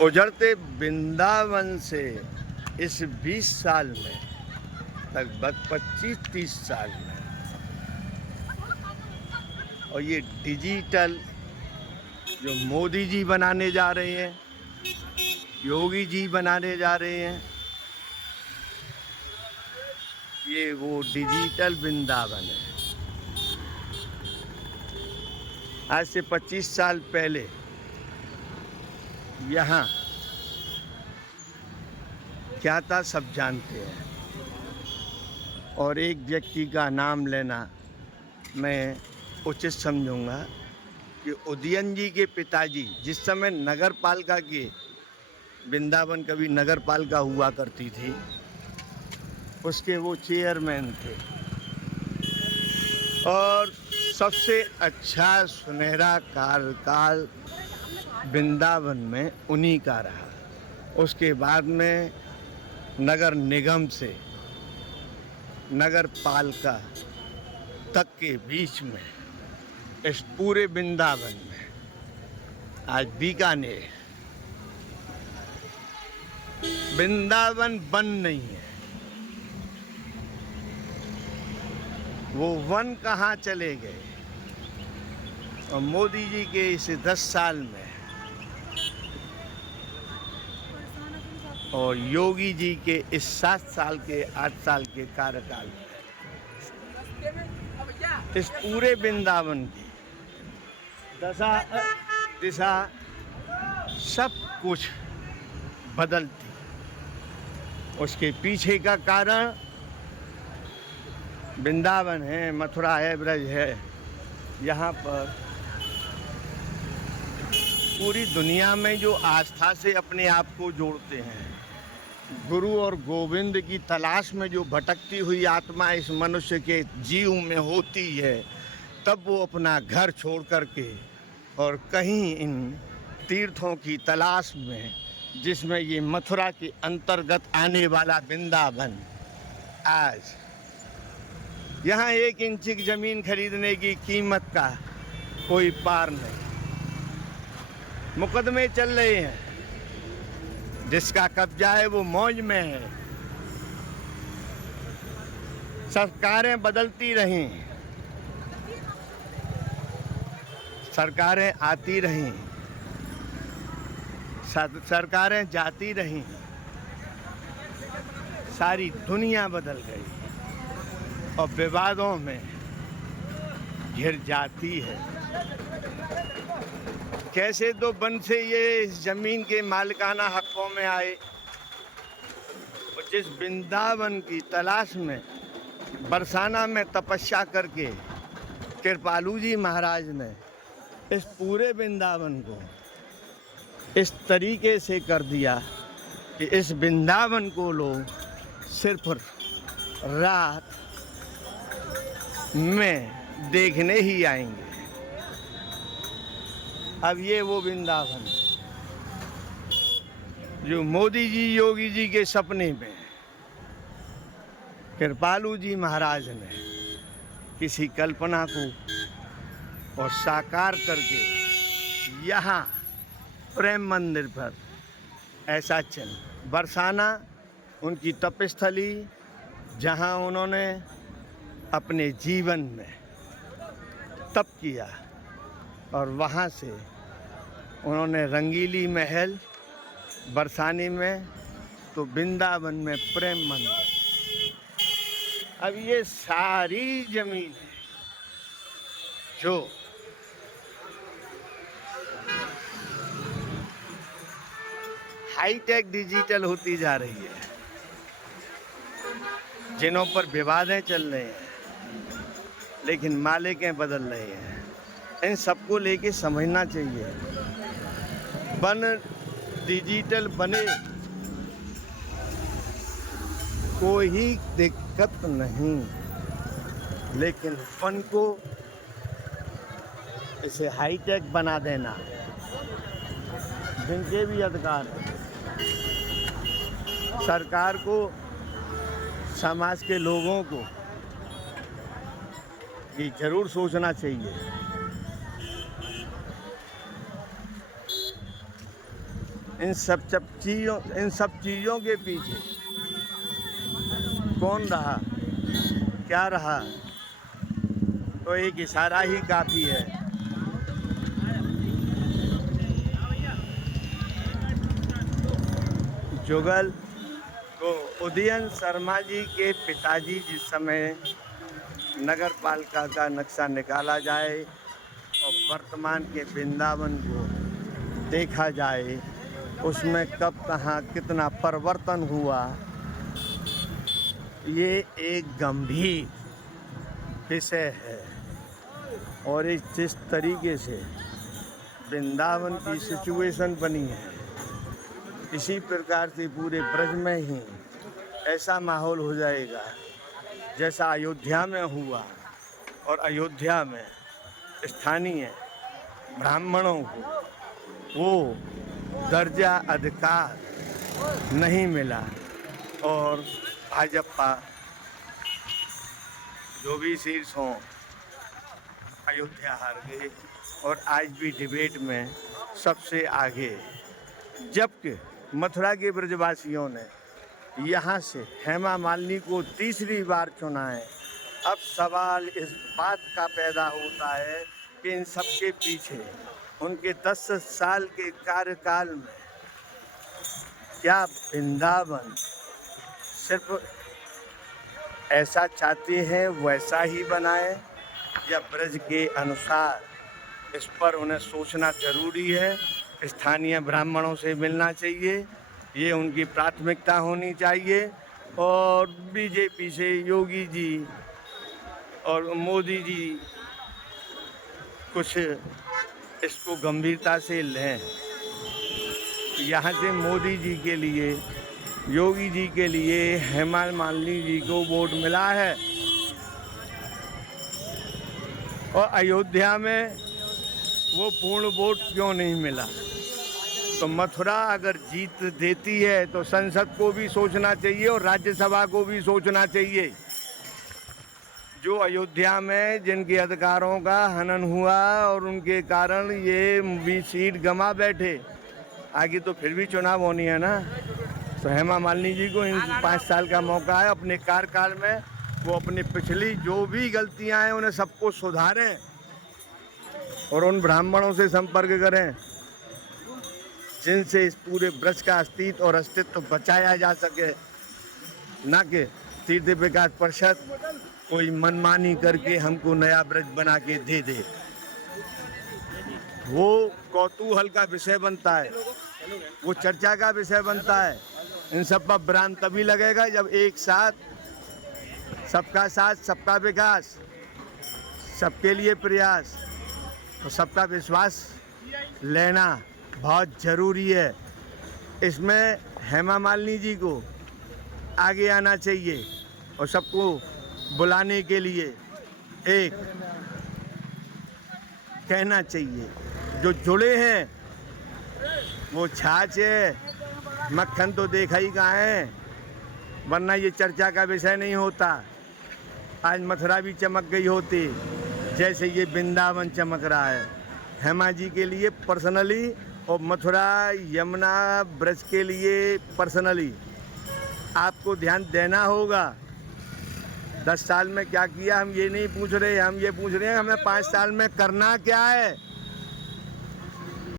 उजड़ते वृंदावन से इस 20 साल में, लगभग 25-30 साल में, और ये डिजिटल जो मोदी जी बनाने जा रहे हैं, योगी जी बनाने जा रहे हैं, ये वो डिजिटल वृंदावन है। आज से 25 साल पहले यहाँ क्या था सब जानते हैं, और एक व्यक्ति का नाम लेना मैं उचित समझूंगा कि उदयन जी के पिताजी जिस समय नगर पालिका के, वृंदावन कभी नगर पालिका हुआ करती थी, उसके वो चेयरमैन थे, और सबसे अच्छा सुनहरा कार्यकाल वृंदावन में उन्हीं का रहा। उसके बाद में नगर निगम से नगर पालिका तक के बीच में इस पूरे वृंदावन में आज बीकानेर, वृंदावन वन नहीं है। वो वन कहाँ चले गए? और मोदी जी के इस 10 साल में और योगी जी के इस 7 साल के 8 साल के कार्यकाल में इस पूरे वृंदावन की दशा दिशा सब कुछ बदलती। उसके पीछे का कारण वृंदावन है, मथुरा है, ब्रज है। यहाँ पर पूरी दुनिया में जो आस्था से अपने आप को जोड़ते हैं, गुरु और गोविंद की तलाश में जो भटकती हुई आत्मा इस मनुष्य के जीव में होती है, तब वो अपना घर छोड़ करके और कहीं इन तीर्थों की तलाश में, जिसमें ये मथुरा के अंतर्गत आने वाला वृंदावन, आज यहाँ 1 इंच की ज़मीन खरीदने की कीमत का कोई पार नहीं। मुकदमे चल रहे हैं, जिसका कब्जा है वो मौज में है। सरकारें बदलती रहीं, सरकारें आती रहीं, सरकारें जाती रहीं, सारी दुनिया बदल गई और विवादों में घिर जाती है। कैसे दो वन से ये इस जमीन के मालिकाना हकों में आए, और जिस वृंदावन की तलाश में बरसाना में तपस्या करके कृपालू जी महाराज ने इस पूरे वृंदावन को इस तरीके से कर दिया कि इस वृंदावन को लोग सिर्फ रात में देखने ही आएंगे। अब ये वो वृंदावन जो मोदी जी योगी जी के सपने में कृपालू जी महाराज ने किसी कल्पना को और साकार करके यहाँ प्रेम मंदिर पर ऐसा चिन्ह बरसाना उनकी तपस्थली, जहाँ उन्होंने अपने जीवन में तप किया, और वहाँ से उन्होंने रंगीली महल बरसाने में, तो वृंदावन में प्रेम मंदिर। अब ये सारी जमीन है जो हाईटेक डिजिटल होती जा रही है, जिनों पर विवादें चल रहे हैं, लेकिन मालिकें बदल रहे हैं। इन सबको लेके समझना चाहिए। वन डिजिटल बने, कोई दिक्कत नहीं, लेकिन वन को इसे हाईटेक बना देना जिनके भी अधिकार है, सरकार को, समाज के लोगों को ये जरूर सोचना चाहिए। इन सब चीज़ों के पीछे कौन रहा, क्या रहा, तो एक इशारा ही काफ़ी है। जुगल को उदयन शर्मा जी के पिताजी जिस समय नगर पालिका का नक्शा निकाला जाए और वर्तमान के वृंदावन को देखा जाए, उसमें कब कहाँ कितना परिवर्तन हुआ, ये एक गंभीर विषय है। और इस जिस तरीके से वृंदावन की सिचुएशन बनी है, इसी प्रकार से पूरे ब्रज में ही ऐसा माहौल हो जाएगा जैसा अयोध्या में हुआ। और अयोध्या में स्थानीय ब्राह्मणों को वो दर्जा अधिकार नहीं मिला और भाजपा जो भी शीर्ष हों अयोध्या हार गए और आज भी डिबेट में सबसे आगे। जबकि मथुरा के ब्रजवासियों ने यहाँ से हेमा मालिनी को तीसरी बार चुना है। अब सवाल इस बात का पैदा होता है कि इन सबके पीछे उनके 10 साल के कार्यकाल में क्या वृंदावन सिर्फ ऐसा चाहते हैं वैसा ही बनाए या ब्रज के अनुसार, इस पर उन्हें सोचना जरूरी है। स्थानीय ब्राह्मणों से मिलना चाहिए, ये उनकी प्राथमिकता होनी चाहिए। और बीजेपी से योगी जी और मोदी जी कुछ इसको गंभीरता से लें। यहाँ से मोदी जी के लिए, योगी जी के लिए हेमा मालिनी जी को वोट मिला है और अयोध्या में वो पूर्ण वोट क्यों नहीं मिला। तो मथुरा अगर जीत देती है तो संसद को भी सोचना चाहिए और राज्यसभा को भी सोचना चाहिए। जो अयोध्या में जिनके अधिकारों का हनन हुआ और उनके कारण ये भी सीट गंवा बैठे, आगे तो फिर भी चुनाव होनी है ना। तो हेमा मालिनी जी को इन 5 साल का मौका है, अपने कार्यकाल में वो अपनी पिछली जो भी गलतियां हैं उन्हें सबको सुधारें और उन ब्राह्मणों से संपर्क करें जिनसे इस पूरे ब्रज का अस्तित्व और अस्तित्व बचाया जा सके, ना कि तीर्थ विकास परिषद कोई मनमानी करके हमको नया ब्रज बना के दे दे। वो कौतूहल का विषय बनता है, वो चर्चा का विषय बनता है। इन सब पर ब्रांड तभी लगेगा जब एक साथ सबका साथ, सबका विकास, सबके लिए प्रयास और सबका विश्वास लेना बहुत ज़रूरी है। इसमें हेमा मालिनी जी को आगे आना चाहिए और सबको बुलाने के लिए एक कहना चाहिए। जो जुड़े हैं वो छाछ है, मक्खन तो देखा ही कहाँ है, वरना ये चर्चा का विषय नहीं होता। आज मथुरा भी चमक गई होती जैसे ये वृंदावन चमक रहा है। हेमा जी के लिए पर्सनली और मथुरा यमुना ब्रज के लिए पर्सनली आपको ध्यान देना होगा। 10 साल में क्या किया हम ये नहीं पूछ रहे, हम ये पूछ रहे हैं हमें 5 साल में करना क्या है।